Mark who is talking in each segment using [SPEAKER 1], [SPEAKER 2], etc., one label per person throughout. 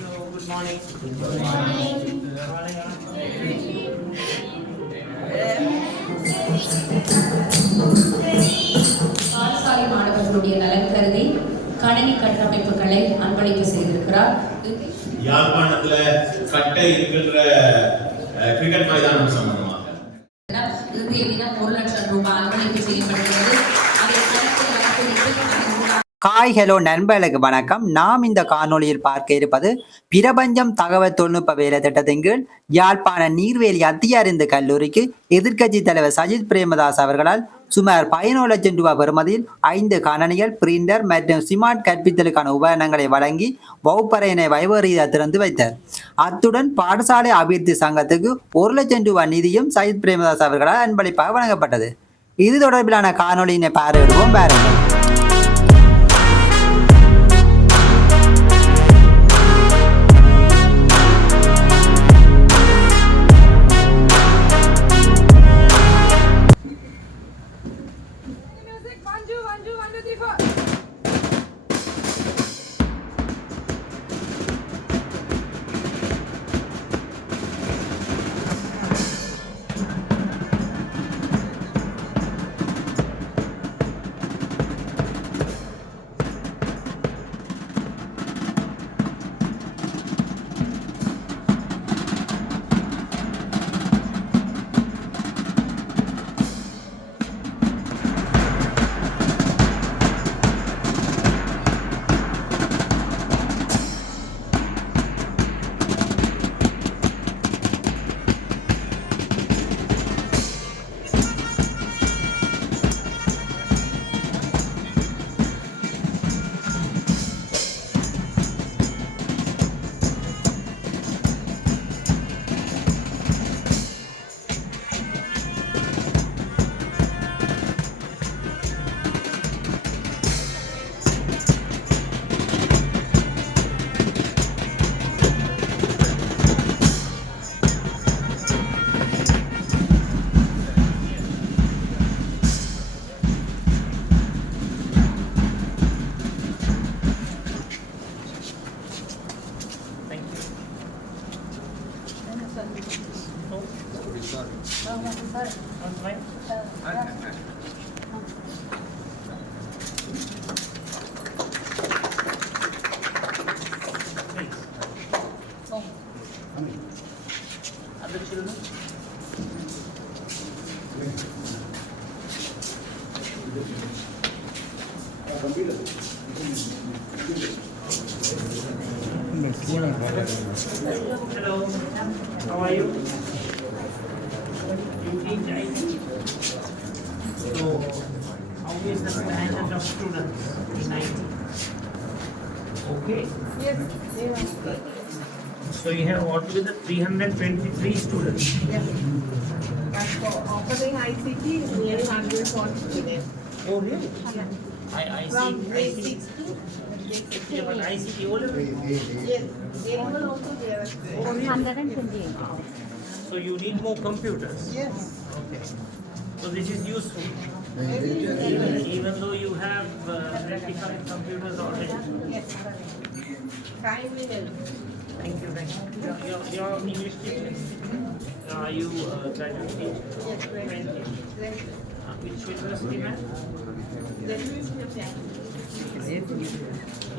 [SPEAKER 1] Good morning. Good morning.
[SPEAKER 2] பாடசாலை மாணவர்களுடைய நலன் கருதி கணினி கட்டமைப்புகளை அன்பளிப்பு செய்திருக்கிறார்
[SPEAKER 3] யாழ்ப்பாணத்துல கட்ட இருக்கின்ற கிரிக்கெட் மைதானம் சம்பந்தமாக
[SPEAKER 2] இன்றைய தினம் ஒரு லட்சம் ரூபாய் அன்பளிப்பு
[SPEAKER 4] காய் ஹலோ நண்பர்களுக்கு வணக்கம். நாம் இந்த காணொளியில் பார்க்க இருப்பது பிரபஞ்சம் தகவல் தொழில்நுட்ப வேலை திட்டத்தின் கீழ் யாழ்ப்பாண நீர்வேலி அத்தியாரிந்த கல்லூரிக்கு எதிர்க்கட்சி தலைவர் சஜித் பிரேமதாஸ் அவர்களால் சுமார் பதினோரு லட்சம் ரூபாய் பெறுமதியில் ஐந்து கணனிகள் பிரிண்டர் மற்றும் சிமார்ட் கற்பித்தலுக்கான உபகரணங்களை வழங்கி வகுப்பறையினை வைவரீதா திறந்து வைத்தார். அத்துடன் பாடசாலை அபிவிருத்தி சங்கத்துக்கு ஒரு லட்சம் ரூபாய் நிதியும் சஜித் பிரேமதாஸ் அவர்களால் அன்பளிப்பாக வழங்கப்பட்டது. இது தொடர்பிலான காணொளியினை பார்வையிடுவோம். பாருங்கள்
[SPEAKER 1] Hello, how are you? You teach IT? So, how is the standard of students in IT? Okay,
[SPEAKER 5] Yes, they are.
[SPEAKER 1] so you have altogether three hundred twenty-three students.
[SPEAKER 5] Yeah. But for offering ICT, nearly hundred forty students.
[SPEAKER 1] Oh, really?
[SPEAKER 5] Yeah.
[SPEAKER 1] I, I
[SPEAKER 5] From
[SPEAKER 1] see, I
[SPEAKER 5] grade six to
[SPEAKER 1] So you need more computers.
[SPEAKER 5] Yes.
[SPEAKER 1] Okay. So this is useful. Even, even though you have uh, 25 computers already.
[SPEAKER 5] Yes. Time will help.
[SPEAKER 1] Thank you, thank you. You're, you're English teacher. Are you a graduate teacher?
[SPEAKER 5] Yes.
[SPEAKER 1] Twenty. Uh, Which university, ma'am?
[SPEAKER 5] Then we will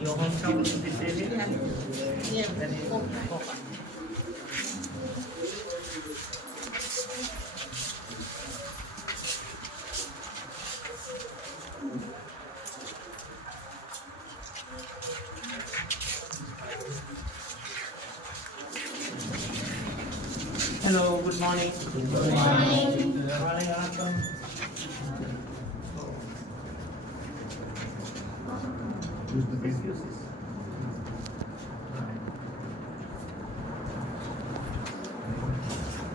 [SPEAKER 1] 有
[SPEAKER 5] 时
[SPEAKER 1] 候上
[SPEAKER 5] 不
[SPEAKER 1] 去这些，你也这里，Excuses.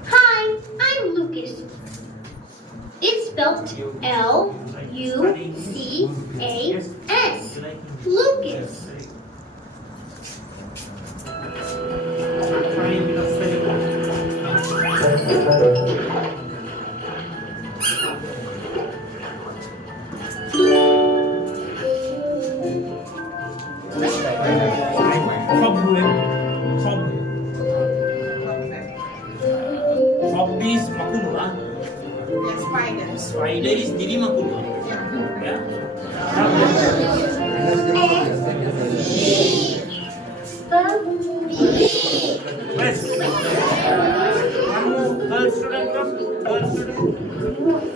[SPEAKER 6] Hi, I'm Lucas. It's spelled L U C A
[SPEAKER 7] Yesterday.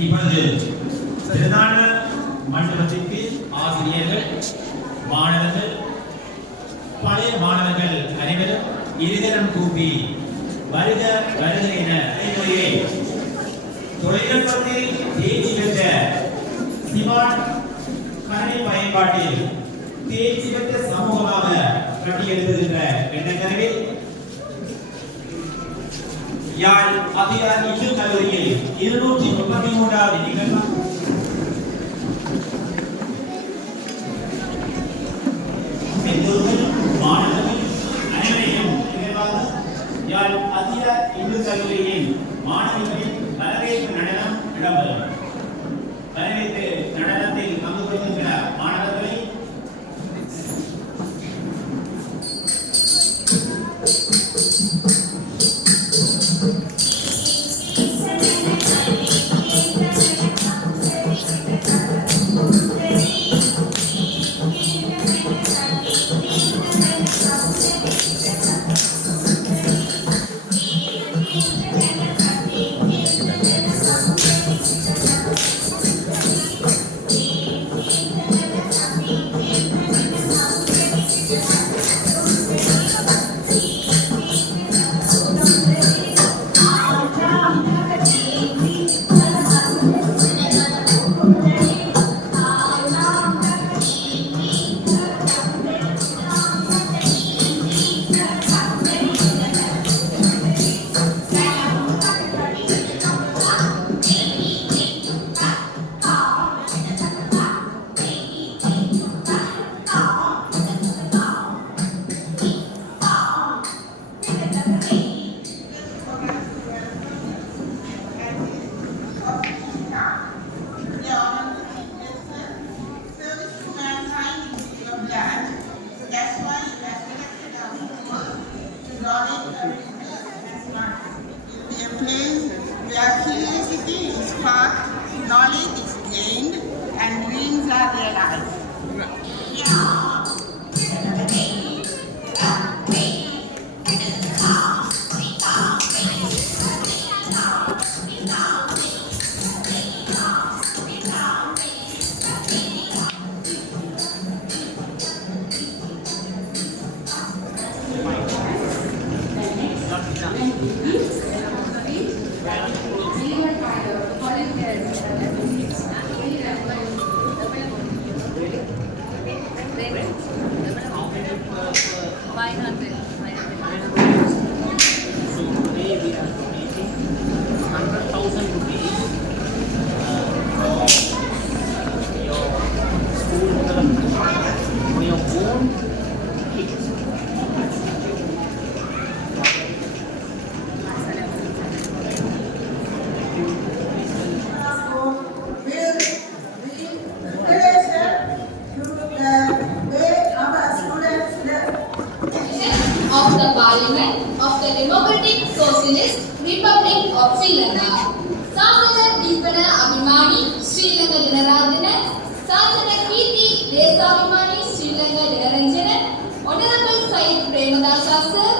[SPEAKER 7] இப்பொழுது திருநாள மண்டபத்திற்கு ஆசிரியர்கள் மாணவர்கள் பழைய மாணவர்கள் அனைவரும் இருதரம் கூப்பி வருக வருக என அனைவரையே தொழில்நுட்பத்தில் தேர்ச்சி பெற்ற சிமான் கருணை பயன்பாட்டில் தேர்ச்சி பெற்ற சமூகமாக கட்டியெழுத்துகின்ற எண்ணக்கனவில் யாழ் அதிகாரி இந்து கல்லூரியில் இருநூற்றி முப்பத்தி மூன்றாவது நிகழ்வு. பெற்றோர்கள் மாணவர்கள் அனைவரையும் நிறைவாக யாழ் அதிகார் இந்து கல்லூரியின் மாணவர்களின் வரவேற்பு நடனம் இடம்பெறும்.
[SPEAKER 8] of
[SPEAKER 9] Sri Lanka. ಶಾಸನ ದೀಪನ ಅಭಿಮಾನಿ ಶ್ರೀಲಂಕ ಗಣರಾಜನ ಶಾಸನ ಕೀರ್ತಿ ದೇಶಾಭಿಮಾನಿ Sri Lanka ಗಣರಂಜನ Honorable Syed Premadasa sir,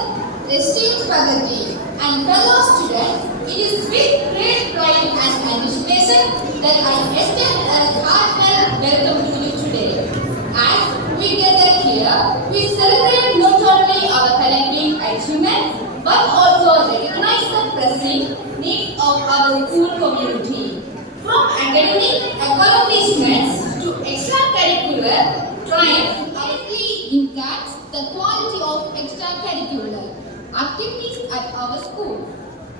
[SPEAKER 9] esteemed faculty and fellow students, it is with great pride and anticipation that I the quality of extracurricular activities at our school.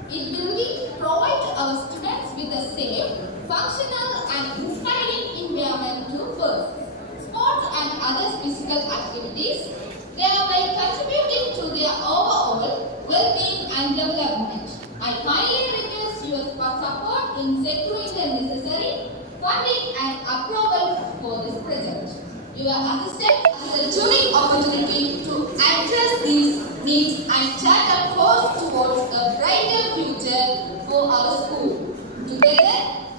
[SPEAKER 9] It will be provide our students with a safe, functional and inspiring environment to pursue sports and other physical activities, thereby contributing to their overall well-being and development. I kindly request your support in securing the necessary funding and approval for this project. Your assistance is a unique opportunity to address these needs and chart a course towards a brighter future for our school. Together,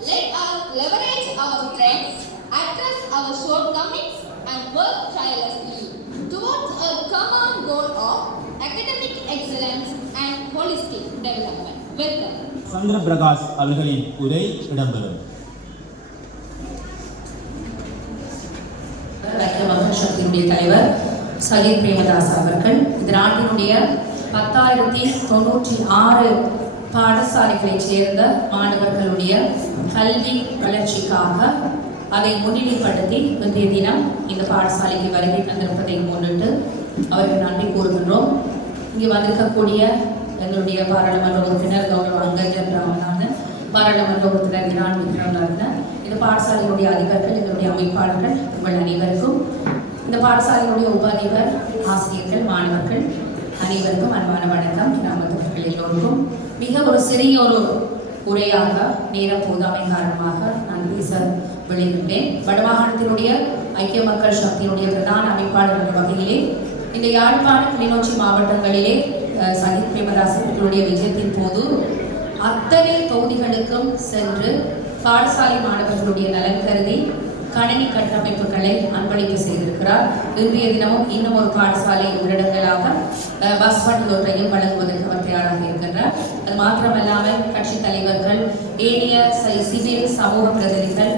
[SPEAKER 9] let us leverage our strengths, address our shortcomings, and work tirelessly towards a common goal of academic excellence and holistic development. Welcome.
[SPEAKER 3] சந்திர பிரகாஷ் அவர்களின் உரை இடம்பெறும்
[SPEAKER 2] மக்கள் தலைவர் சகித் பிரேமதாஸ் அவர்கள். இந்த நாட்டினுடைய பத்தாயிரத்தி தொண்ணூற்றி ஆறு பாடசாலைகளைச் சேர்ந்த மாணவர்களுடைய கல்வி வளர்ச்சிக்காக அதை முன்னிலைப்படுத்தி இன்றைய தினம் இந்த பாடசாலைக்கு வருகை தந்திருப்பதை முன்னிட்டு அவருக்கு நன்றி கூறுகின்றோம். இங்கே வந்திருக்கக்கூடிய எங்களுடைய பாராளுமன்ற உறுப்பினர் கௌரவ அங்கஜர் ராமநாதன் பாராளுமன்ற உறுப்பினர் இரான் விக்ரமநாதன் இந்த பாடசாலையினுடைய அதிபர்கள் எங்களுடைய அமைப்பாளர்கள் உங்கள் அனைவருக்கும் இந்த பாடசாலையினுடைய உப அதிபர் ஆசிரியர்கள் மாணவர்கள் அனைவருக்கும் அன்பான வணக்கம். கிராமத்தவர்கள் எல்லோருக்கும் மிக ஒரு சிறிய ஒரு உரையாக நேரம் போதாமை காரணமாக நான் பேச விளைகின்றேன் வடமாகாணத்தினுடைய ஐக்கிய மக்கள் சக்தியினுடைய பிரதான அமைப்பாளர் என்ற வகையிலே இந்த யாழ்ப்பாண கிளிநொச்சி மாவட்டங்களிலே அஹ், சஜித் பிரேமதாசர்களுடைய விஜயத்தின் போது அத்தனை தொகுதிகளுக்கும் சென்று பாடசாலை மாணவர்களுடைய நலன் கருதி கணினி கட்டமைப்புகளை அன்பளிப்பு செய்திருக்கிறார். இன்றைய தினமும் இன்னும் ஒரு பாடசாலை உள்ளடங்கலாக பஸ் வண்டி ஒன்றையும் வழங்குவதற்கு அவர் தயாராக இருக்கின்றார். அது மாத்திரமல்லாமல் கட்சி தலைவர்கள் ஏனைய சிவில் சமூக பிரதிநிதிகள்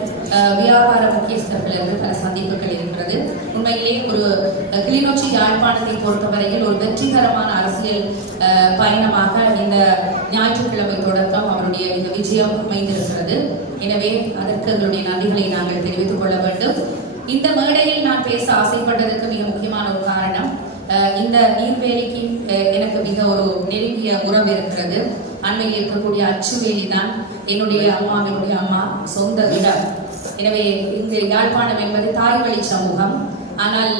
[SPEAKER 2] வியாபார முக்கியஸ்தர்கள் என்று பல சந்திப்புகள் இருக்கிறது உண்மையிலே ஒரு கிளிநொச்சி யாழ்ப்பாணத்தை பொறுத்தவரையில் ஒரு வெற்றிகரமான அரசியல் பயணமாக இந்த ஞாயிற்றுக்கிழமை தொடக்கம் அவருடைய இந்த விஜயம் அமைந்திருக்கிறது. எனவே அதற்கு எங்களுடைய நன்றிகளை நாங்கள் தெரிவித்துக் கொள்ள வேண்டும். இந்த மேடையில் நான் பேச ஆசைப்பட்டதற்கு மிக முக்கியமான ஒரு காரணம் இந்த நீர்வேலிக்கு எனக்கு மிக ஒரு நெருங்கிய உறவு இருக்கிறது. அண்மையில் இருக்கக்கூடிய அச்சுவேலி தான் என்னுடைய அம்மாவினுடைய அம்மா சொந்த இடம். எனவே இந்த யாழ்ப்பாணம் என்பது தாய் வழி சமூகம். ஆனால்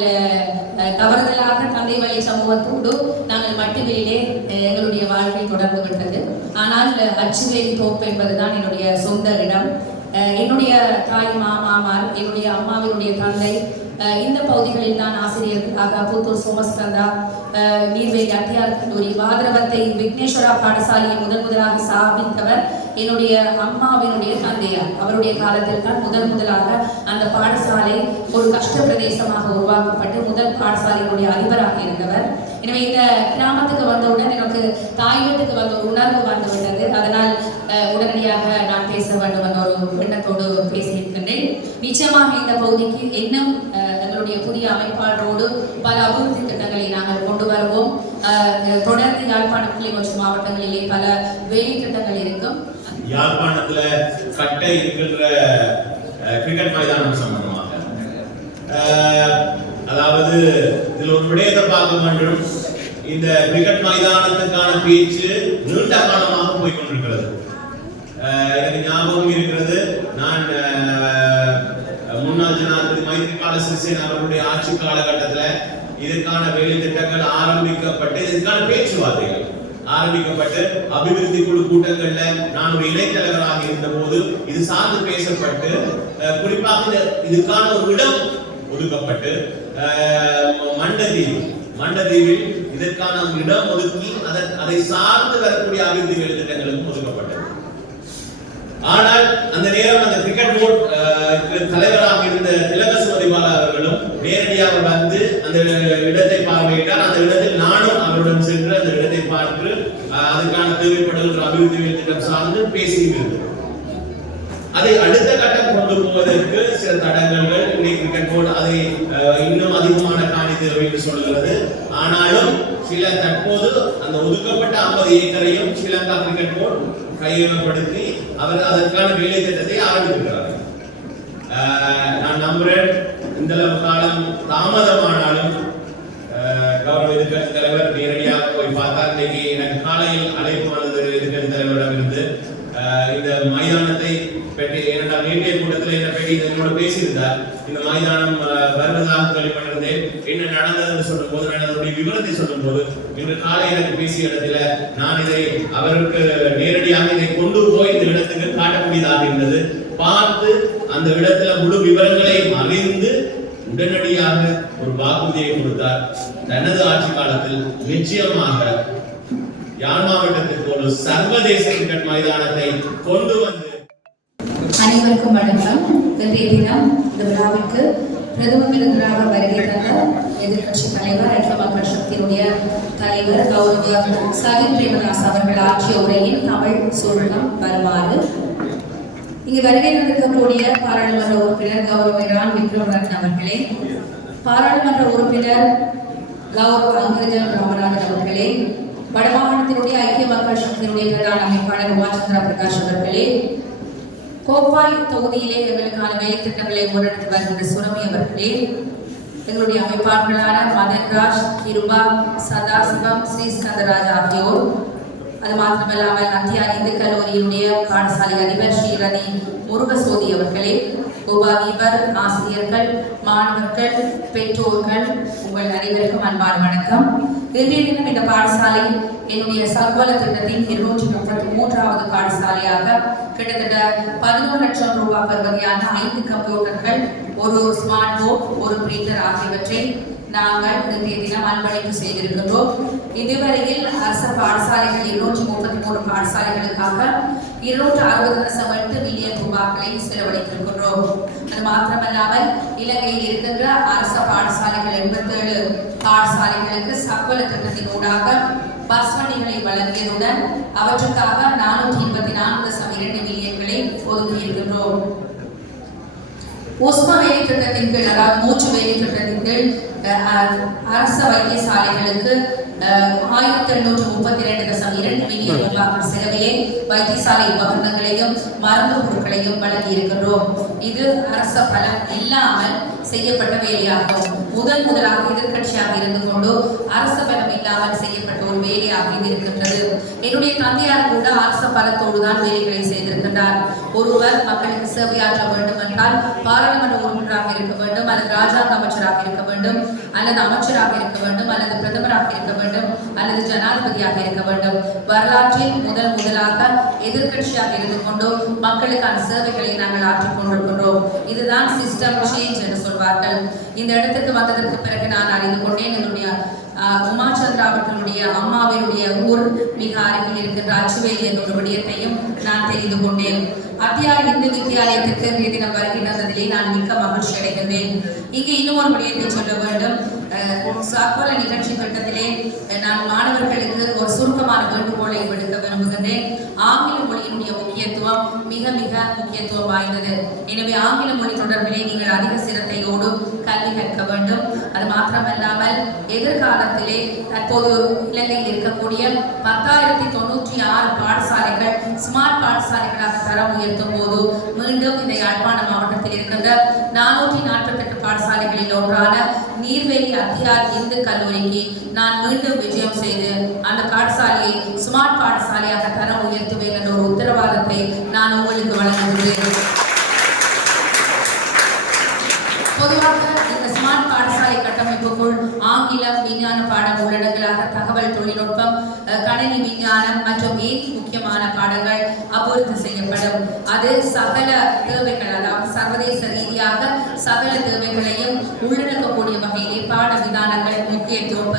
[SPEAKER 2] தவறுதலாக தந்தை வழி சமூகத்தோடு நாங்கள் மட்டுமில்லே எங்களுடைய வாழ்க்கை தொடர்ந்து விட்டது ஆனால் அச்சுவேலி தோப்பு என்பதுதான் என்னுடைய சொந்த இடம். அஹ், என்னுடைய தாய் மாமாமார் என்னுடைய அம்மாவினுடைய தந்தை அஹ், இந்த பகுதிகளில் தான் ஆசிரியர்களாக புத்தூர் சோமஸ்கந்தா அஹ், நீர்வேலி அத்தியார் கல்லூரி வாதரவத்தை விக்னேஸ்வரா பாடசாலையை முதன் முதலாக ஸ்தாபித்தவர் என்னுடைய அம்மாவினுடைய தந்தையார். அவருடைய காலத்தில் தான் முதல் முதலாக அந்த பாடசாலை ஒரு கஷ்ட பிரதேசமாக உருவாக்கப்பட்டு முதல் பாடசாலையினுடைய அதிபராக இருந்தவர். எனவே இந்த கிராமத்துக்கு வந்தவுடன் எனக்கு தாய் வீட்டுக்கு வந்த ஒரு உணர்வு வந்துவிட்டது அதனால் அஹ், உடனடியாக நான் பேச வேண்டும் என்ற ஒரு எண்ணத்தோடு பேசியிருக்கின்றேன். நிச்சயமாக இந்த பகுதிக்கு இன்னும் அஹ், எங்களுடைய புதிய அமைப்பாளரோடு பல அபிவிருத்தி திட்டங்களை நாங்கள் கொண்டு வருவோம். அஹ், தொடர்ந்து யாழ்ப்பாணம் கிளிநொச்சி மாவட்டங்களிலே பல வேலை திட்டங்கள் இருக்கும்.
[SPEAKER 3] யாழ்ப்பாணத்துல கட்டை இருக்கின்ற அஹ், கிரிக்கெட் மைதானம் சம்பந்தமாக. அதாவது இதுல ஒரு விடயத்தை பார்க்க வேண்டும். இந்த கிரிக்கெட் மைதானத்துக்கான பேச்சு நீண்ட காலமாக போய் கொண்டிருக்கிறது எனக்கு ஞாபகம் இருக்கிறது நான் முன்னாள் ஜனாதிபதி மைத்ரிபால சிறிசேன அவர்களுடைய ஆட்சி காலகட்டத்துல இதுக்கான வேலை திட்டங்கள் ஆரம்பிக்கப்பட்டு இதுக்கான பேச்சுவார்த்தைகள். ஆரம்பிக்கப்பட்டு அபிவிருத்தி குழு கூட்டங்கள்ல நான் ஒரு இணைத்தலைவராக இருந்த போது இது சார்ந்து பேசப்பட்டு குறிப்பாக இதுக்கான ஒரு இடம் ஒதுக்கப்பட்டு மண்டதீவு. மண்டதீவில் இதற்கான ஒரு இடம் ஒதுக்கி அதை அதை சார்ந்து வரக்கூடிய அபிவிருத்தி வேலை திட்டங்களுக்கும் ஒதுக்கப்பட்டது. ஆனால் அந்த நேரம் அந்த கிரிக்கெட் போர்ட் தலைவராக இருந்த திலகசுமதி பாலா அவர்களும் நேரடியாக வந்து அந்த இடத்தை பார்வையிட்டார். அந்த இடத்தில் நானும் அவருடன் சென்று அந்த பார்த்து அதுக்கான தேவைப்படுகின்ற அபிவிருத்தி திட்டம் சார்ந்து பேசியிருந்தோம் அதை அடுத்த கட்டம் கொண்டு போவதற்கு சில தடங்கல்கள் இன்னைக்கு கிரிக்கெட் போர்டு அதை இன்னும் அதிகமான காணி தேவை என்று சொல்கிறது ஆனாலும் சில தற்போது அந்த ஒதுக்கப்பட்ட 50 ஏக்கரையும் ஸ்ரீலங்கா கிரிக்கெட் போர்டு கையகப்படுத்தி அவர் அதற்கான வேலை திட்டத்தை ஆரம்பிக்கிறார். நான் நம்புறேன் இந்த காலம் தாமதமானாலும் கவர்மெண்ட் கௌரவ எதிர்க்கட்சி தலைவர் நேரடியாக போய் பார்த்தார் இன்னைக்கு எனக்கு காலையில் அழைப்பு வந்தது எதிர்க்கட்சி தலைவரிடம் இருந்து அஹ், இந்த மைதானத்தை பற்றி ஏனென்றால் நேற்றைய கூட்டத்தில் என்னை பற்றி என்னோட பேசியிருந்தார். இந்த மைதானம் வருவதாக கேள்விப்பட்டிருந்தேன் என்ன நடந்ததுன்னு சொல்லும் போது நான் அதனுடைய விவரத்தை சொல்லும் போது இன்று காலை எனக்கு பேசிய இடத்துல நான் இதை அவருக்கு நேரடியாக இதை கொண்டு போய் இந்த இடத்துக்கு காட்டக்கூடியதாக இருந்தது. பார்த்து அந்த இடத்துல முழு விவரங்களை அறிந்து உடனடியாக ஒரு வாக்குறுதியை கொடுத்தார். தனது ஆட்சி காலத்தில் நிச்சயமாக யாழ் மாவட்டத்திற்கு ஒரு சர்வதேச கிரிக்கெட் மைதானத்தை கொண்டு வந்து
[SPEAKER 2] அனைவருக்கும் வணக்கம். இன்றைய தினம் இந்த விழாவிற்கு பிரதம விருந்தினராக வருகை தந்த எதிர்கட்சி தலைவர் ஐக்கிய மக்கள் சக்தியினுடைய தலைவர் கௌரவ சஜித் பிரேமதாஸ் அவர்கள் ஆற்றிய உரையின் தமிழ் சுருக்கம் வருமாறு. இங்கு வருகை தந்திருக்கக்கூடிய பாராளுமன்ற உறுப்பினர் கௌரவ ரான் விக்ரமரன் அவர்களே பாராளுமன்ற உறுப்பினர் கௌரவ அங்கஜன் ராமநாதன் அவர்களே வடமாகாணத்தினுடைய ஐக்கிய மக்கள் சக்தியினுடைய பிரதான அமைப்பாளர் உமாச்சந்திரா பிரகாஷ் அவர்களே கோப்பாய் தொகுதியிலே எங்களுக்கான வேலை திட்டங்களை முன்னெடுத்து வருகின்ற சுரமி அவர்களே எங்களுடைய அமைப்பாளர்களான மதன்ராஜ் கிருபா சதாசிவம் ஸ்ரீஸ்கந்தராஜ் ஆகியோர் அது மாத்திரமல்லாமல் அத்தியார் இந்து கல்லூரியினுடைய பாடசாலை அதிபர் ஸ்ரீரதி முருகசோதி அவர்களே உபாதிபர் ஆசிரியர்கள் மாணவர்கள் பெற்றோர்கள் உங்கள் அனைவருக்கும் அன்பான வணக்கம். இன்றைய தினம் இந்த பாடசாலை என்னுடைய சகோல திட்டத்தின் இருநூற்றி முப்பத்தி மூன்றாவது பாடசாலையாக கிட்டத்தட்ட பதினோரு லட்சம் ரூபாய் பெறுவதையான ஐந்து கம்ப்யூட்டர்கள் ஒரு ஸ்மார்ட் போர்ட் ஒரு பிரிண்டர் ஆகியவற்றை நாங்கள் இன்றைய தினம் அன்பளிப்பு செய்திருக்கின்றோம். இதுவரையில் அரசு பாடசாலைகள் இருநூற்றி முப்பத்தி மூணு பாடசாலைகளுக்காக இருநூற்று அறுபது தசம் எட்டு மில்லியன் ரூபாய்களை செலவழித்திருக்கின்றோம். அது மாத்திரமல்லாமல் இலங்கையில் இருக்கின்ற அரச பாடசாலைகள் எண்பத்தேழு பாடசாலைகளுக்கு சப்பல திட்டத்தின் ஊடாக பஸ் வண்டிகளை வழங்கியதுடன் அவற்றுக்காக நானூற்றி இருபத்தி நான்கு தசம் இரண்டு மில்லியன்களை ஒதுக்கியிருக்கின்றோம் உஸ்ம வேலை திட்டத்தின் கீழ் அதாவது மூச்சு வேலை திட்டத்தின் கீழ் அரச வைத்தியசாலைகளுக்கு ஆயிரத்தி எண்ணூற்று முப்பத்தி ரெண்டு தசம் இரண்டு மில்லியன் டாலர் செலவிலே வைத்தியசாலை உபகரணங்களையும் மருந்து பொருட்களையும் வழங்கி இருக்கின்றோம் இது அரச பலம் இல்லாமல் செய்யப்பட்ட வேலையாகும். முதல் முதலாக எதிர்க்கட்சியாக இருந்து கொண்டு அரச பலம் இல்லாமல் செய்யப்பட்ட ஒரு வேலையாக இது இருக்கின்றது. என்னுடைய தந்தையார் கூட அரச பலத்தோடு தான் வேலைகளை செய்திருக்கின்றார். ஒருவர் மக்களுக்கு சேவையாற்ற வேண்டும் என்றால் பாராளுமன்ற உறுப்பினராக இருக்க வேண்டும் அல்லது ராஜாங்க அமைச்சராக இருக்க வேண்டும் அல்லது அமைச்சராக இருக்க வேண்டும் அல்லது பிரதமராக இருக்க வேண்டும். அல்லது ஜனாதிபதியாக இருக்க வேண்டும். வரலாற்றில் முதல் முதலாக எதிர்க்கட்சியாக இருந்து கொண்டு மக்களுக்கான சேவைகளை நாங்கள் ஆற்றிக் கொண்டிருக்கின்றோம். இதுதான் சிஸ்டம் சேஞ்ச் என்று சொல்வார்கள். இந்த இடத்துக்கு வந்ததற்கு பிறகு நான் அறிந்து கொண்டேன் என்னுடைய உமா சந்திரா அவர்களுடைய அம்மாவினுடைய ஊர் மிக அருகில் இருக்கின்ற அச்சுவேலி என்ற ஒரு விடயத்தையும் நான் தெரிந்து கொண்டேன். அத்தியார் இந்து வித்தியாலயத்திற்கு இன்றைய தினம் வருகின்றதிலே நான் மிக்க மகிழ்ச்சி அடைகின்றேன் இங்கு இன்னும் ஒரு விடயத்தை சொல்ல வேண்டும். சாக்கோல நிகழ்ச்சி திட்டத்திலே நான் மாணவர்களுக்கு ஒரு சுருக்கமான வேண்டுகோளை விடுக்க விரும்புகின்றேன். ஆங்கில மொழியினுடைய முக்கியத்துவம் மிக மிக முக்கியத்துவம் வாய்ந்தது. எனவே ஆங்கில மொழி தொடர்பிலே நீங்கள் அதிக சிரத்தையோடு கல்வி கற்க வேண்டும். அது மாத்திரமல்லாமல் எதிர்காலத்திலே தற்போது இலங்கையில் இருக்கக்கூடிய பத்தாயிரத்தி தொண்ணூறு ஆறு பாடசாலைகள் ஸ்மார்ட் பாடசாலைகளாக தரம் உயர்த்தும் போது மீண்டும் இந்த யாழ்ப்பாண மாவட்டத்தில் இருக்கின்ற நானூற்றி நாற்பத்தெட்டு பாடசாலைகளில் ஒன்றான எம்ஜிஆர் இந்து கல்லூரிக்கு நான் மீண்டும் விஜயம் செய்து அந்த பாடசாலையை ஸ்மார்ட் பாடசாலையாக தரம் உயர்த்துவேன் என்ற ஒரு உத்தரவாதத்தை நான் உங்களுக்கு வழங்குகிறேன். பொதுவாக இந்த ஸ்மார்ட் பாடசாலை கட்டமைப்புக்குள் ஆங்கிலம் விஞ்ஞான பாடம் உள்ளடங்களாக தகவல் தொழில்நுட்பம் கணினி விஞ்ஞானம் மற்றும் ஏன் முக்கியமான பாடங்கள் அபிவிருத்தி செய்யப்படும். அது சகல தேவைகள் அதாவது சர்வதேச ரீதியாக சகல தேவைகளை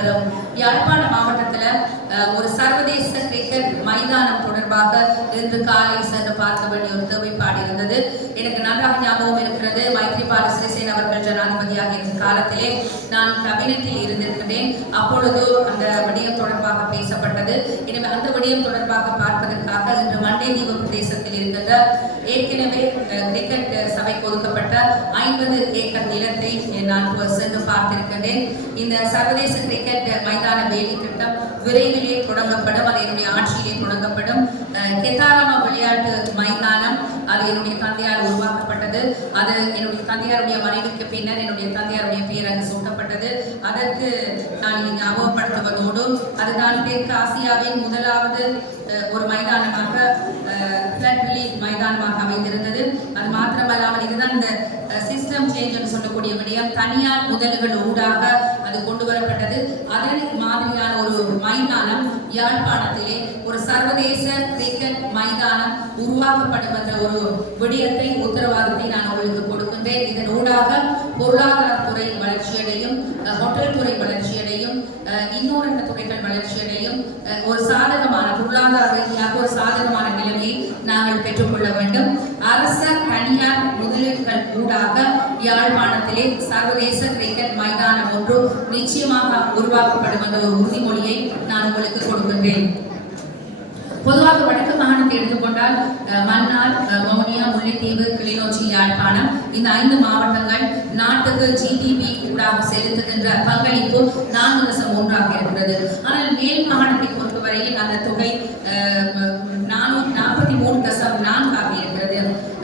[SPEAKER 2] முக்கியத்துவம் யாழ்ப்பாண மாவட்டத்தில் ஒரு சர்வதேச கிரிக்கெட் மைதானம் தொடர்பாக இன்று காலை சென்று பார்க்க வேண்டிய ஒரு தேவைப்பாடு இருந்தது. எனக்கு நன்றாக ஞாபகம் இருக்கிறது. மைத்ரிபால சிறிசேன் அவர்கள் ஜனாதிபதியாக இருக்கும் காலத்திலே நான் கபினத்தில் இருந்திருக்கிறேன். அப்பொழுது அந்த விடயம் தொடர்பாக பேசப்பட்டது. எனவே அந்த விடயம் தொடர்பாக பார்ப்பதற்காக இன்று மண்டேதீவு பிரதேசத்தில் இருக்கின்ற ஏற்கனவே கிரிக்கெட் சபைக்கு ஒதுக்கப்பட்ட ஐம்பது ஏக்கர் நிலத்தை நான் சென்று பார்த்திருக்கிறேன் இந்த சர்வதேச கிரிக்கெட் மைதான வேலி திட்டம் விரைவிலே தொடங்கப்படும் அது என்னுடைய ஆட்சியிலே தொடங்கப்படும். கெத்தாரமா விளையாட்டு மைதானம் அது என்னுடைய தந்தையார் உருவாக்கப்பட்டது. அது என்னுடைய தந்தையாருடைய மனைவிக்கு பின்னர் என்னுடைய தந்தையாருடைய பெயர் அங்கு சூட்டப்பட்டது. அதற்கு நான் இங்கு ஞாபகப்படுத்துவதோடு அதுதான் தெற்கு ஆசியாவின் முதலாவது அஹ், ஒரு மைதானமாக மைதானமாக அமைந்திருந்தது. அது மாத்திரமல்லாமல் இதுதான் இந்த சிஸ்டம் சேஞ்ச் என்று சொல்லக்கூடிய விடயம் தனியார் முதல்கள் ஊடாக அது கொண்டு வரப்பட்டது. அதன் மாதிரியான ஒரு மைதானம் யாழ்ப்பாணத்திலே ஒரு சர்வதேச கிரிக்கெட் மைதானம் உருவாக்கப்படும் என்ற ஒரு விடயத்தை உத்தரவாதத்தை நான் உங்களுக்கு கொடுக்கின்றேன். இதன் ஊடாக பொருளாதாரத்துறை வளர்ச்சியடையும் ஹோட்டல் துறை வளர்ச்சியடையும் இன்னொரு துறைகள் வளர்ச்சியடையும் ஒரு சாதகமான பொருளாதார ரீதியாக ஒரு சாதகமான நிலைமையை நாங்கள் பெற்றுக்கொள்ள வேண்டும். அரச தனியார் முதலீடுகள் ஊடாக யாழ்ப்பாணத்திலே சர்வதேச கிரிக்கெட் மைதானம் ஒன்று நிச்சயமாக உருவாக்கப்படும் என்ற ஒரு உறுதிமொழியை நான் உங்களுக்கு கொடுக்கின்றேன். பொதுவாக வடக்கு மாகாணத்தை எடுத்துக்கொண்டால் மன்னார் மௌனியா முல்லைத்தீவு கிளிநொச்சி யாழ்ப்பாணம் இந்த ஐந்து மாவட்டங்கள் நாட்டுக்கு ஜிடிபி ஊடாக செலுத்துகின்ற பங்களிப்பு நான்கு தசம் ஒன்றாக இருக்கிறது. ஆனால் மேல் மாகாணத்தை பொறுத்தவரையில் அந்த தொகை நானூற்றி நாற்பத்தி மூணு தசம் நான்காக இருக்கிறது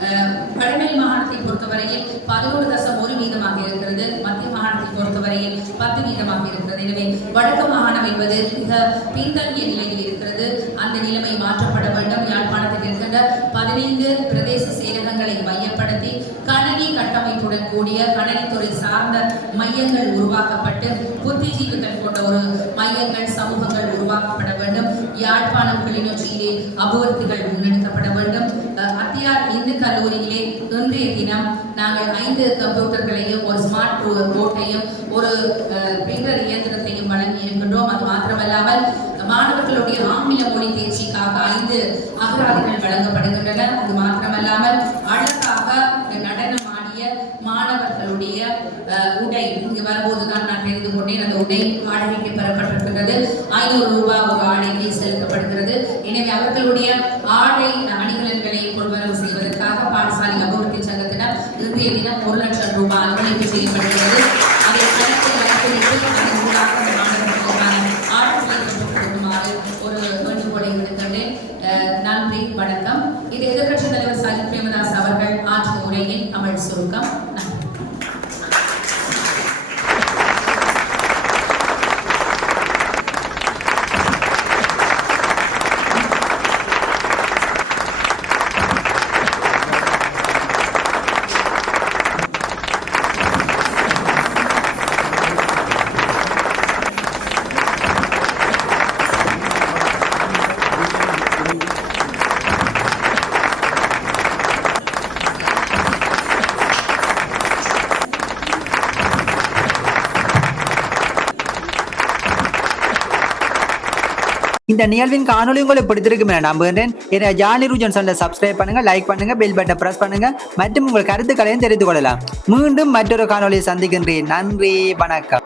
[SPEAKER 2] அஹ், வடமேல் மாகாணத்தை பொறுத்தவரையில் பதினோரு தசம் ஒரு வீதமாக இருக்கிறது. மத்திய மாகாணத்தை பொறுத்தவரையில் பத்து வீதமாக இருக்கிறது. எனவே வடக்கு மாகாணம் என்பது மிக பின்தங்கிய நிலையில் இருக்கிறது. அந்த நிலைமை மாற்றப்பட வேண்டும். யாழ்ப்பாணத்தில் இருக்கின்ற பதினைந்து பிரதேச செயலகங்களை மையப்படுத்தி கணனி கட்டமைப்புடன் கூடிய கணனித்துறை சார்ந்த மையங்கள் உருவாக்கப்பட்டு புத்திஜீவிகள் கொண்ட ஒரு மையங்கள் சமூகங்கள் உருவாக்கப்பட வேண்டும். யாழ்ப்பாணம் கிளிநொச்சியிலே அபிவிருத்திகள் முன்னெடுக்க வேண்டும் அஹ், அத்தியார் இந்து கல்லூரியிலே இன்றைய தினம் நாங்கள் ஐந்து கம்ப்யூட்டர்களையும் ஒரு ஸ்மார்ட் போர்ட்டையும் ஒரு பிரிண்டர் இயந்திரத்தையும் வழங்கி இருக்கின்றோம். அது மாத்திரமல்லாமல் மாணவர்களுடைய ஆங்கில மொழி தேர்ச்சிக்காக ஐந்து அகராதிகள் வழங்கப்படுகின்றன. அது மாத்திரமல்லாமல் அழகாக நடனம் ஆடிய மாணவர்களுடைய உடை இங்கு வரும்போதுதான் நான் தெரிந்து கொண்டேன். அந்த உடை வாடகைக்கு பெறப்பட்டிருக்கின்றது. ஐநூறு ரூபாய் ஒரு ஆடைக்கு செலுத்தப்படுகிறது. எனவே அவர்களுடைய ஆடை அணிகலன்களை கொள்வரவு செய்ய பாடசாலை அபிவிருத்தி சங்கத்திடம் இன்றைய தினம் ஒரு லட்சம் ரூபாய் அனுமதிப்பு செய்யப்படுகிறது
[SPEAKER 4] இந்த நிகழ்வின் காணொலி உங்களுக்கு பிடித்திருக்கும் என நம்புகிறேன் என ஜானி ரூஜன் சொன்ன சப்ஸ்கிரைப் பண்ணுங்க லைக் பண்ணுங்க பெல் பட்டனை பிரஸ் பண்ணுங்க. மற்றும் உங்கள் கருத்துக்களையும் தெரிந்து கொள்ளலாம். மீண்டும் மற்றொரு காணொலியை சந்திக்கின்றேன். நன்றி வணக்கம்.